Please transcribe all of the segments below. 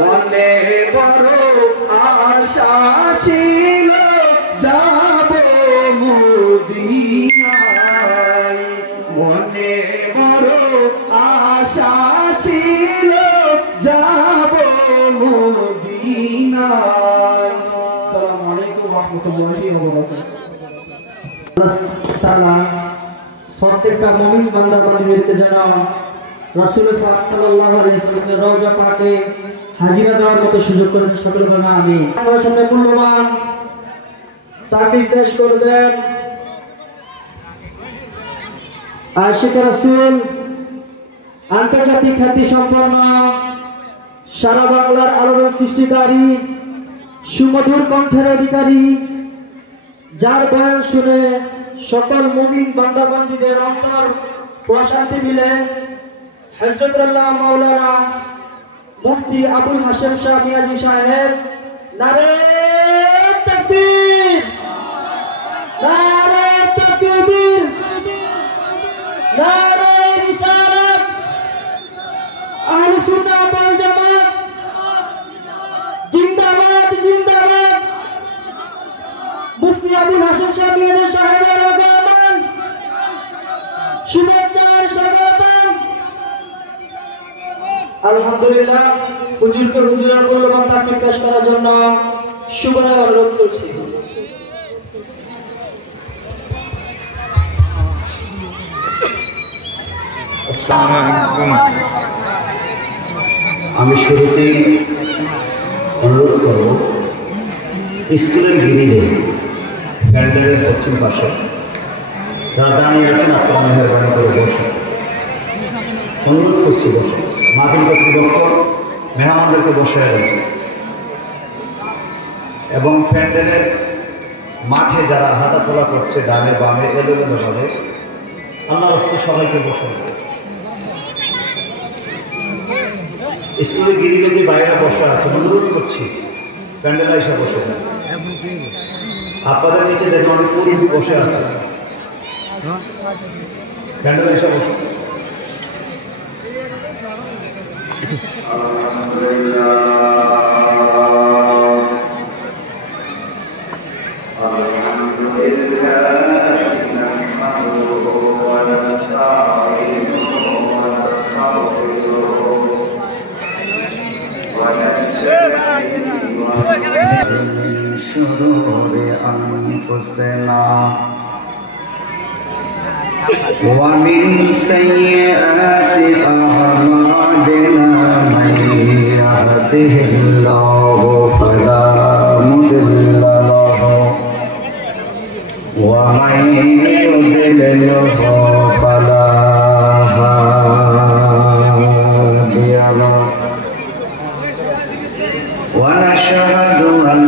মনে বড় আশা ছিল যাব মদিনায়, মনে বড় আশা ছিল যাব মদিনায়। আসসালামু আলাইকুম ওয়া রাহমাতুল্লাহি ওয়া বারাকাতুহু। তাআলা প্রত্যেকটা মুমিন বান্দা বান্দীদেরকে জানাও রাসূল পাক সাল্লাল্লাহু আলাইহি ওয়াসাল্লামের রওজা পাকে হাজিরা দেওয়ার মতো সুযোগ করে সকল বলেন আমিন। আমার সামনে মূল্যবান তাকরীর পেশ করবেন আশিক রাসূল, আন্তর্জাতিক খ্যাতি সম্পন্ন, সারা বাংলার আলোড়ন সৃষ্টিকারী, সুমধুর কণ্ঠের অধিকারী, যার বয়ান শুনে সকল মুমিন বান্দা বান্দীদের অন্তর প্রশান্তি মিলে, হযরত আল্লাহ মাওলানা মুফতি আবুল হাশেম শাহ মিয়াজি সাহেব, নারে তাকবীর, নারে তাকবীর, নারে রিসালাত, আহলে সুন্নাহ ওয়াল জামাত জিন্দাবাদ জিন্দাবাদ। মুফতি আবুল হাশেম শাহ মিয়াজি সাহেবের আগমন, শুভেচ্ছার স্বাগতম। আলহামদুলিল্লাহ, হুজুরের মূল্যবান তাকরীর পেশ করার জন্য শুভেচ্ছা অনুরোধ করছি। আমি শুরুতেই অনুরোধ করব স্কুলের গিরিলে প্যান্ডেলের পশ্চিম পাশে যারা দাঁড়িয়ে আছেন আপনারা মেহরবানি করে বসে, অনুরোধ করছি বসে। মাহফিল কর্তৃপক্ষ মেহমানদেরকে বসে রয়েছে এবং প্যান্ডেলের মাঠে যারা হাঁটাচলা করছে ডানে বামে এলোমেলোভাবে, আল্লাহ রাস্তায় সবাইকে বসে। স্কুলের গিরিলে যে বাইরে বসা আছে অনুরোধ করছি প্যান্ডেল এসে বসে। আপনাদের নিচে দেখুন অনেক পুরুষ বসে আছে, প্যান্ডেল এসে বসে। شرور أنفسنا ومن سيئات أعمالنا من يهده الله فلا مضل له ومن يضلله فلا هادي له ونشهد أن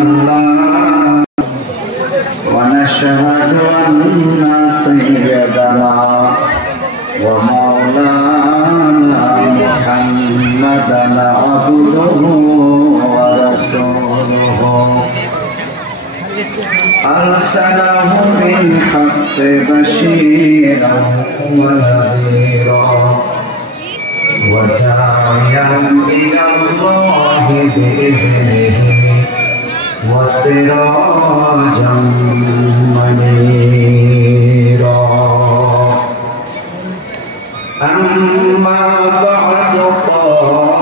سيدنا ومولانا محمدا عبده ورسوله أرسله بالحق بشيرا ونذيرا وداعيا إلى الله بإذنه وسراجا منيرا. أما بعد قال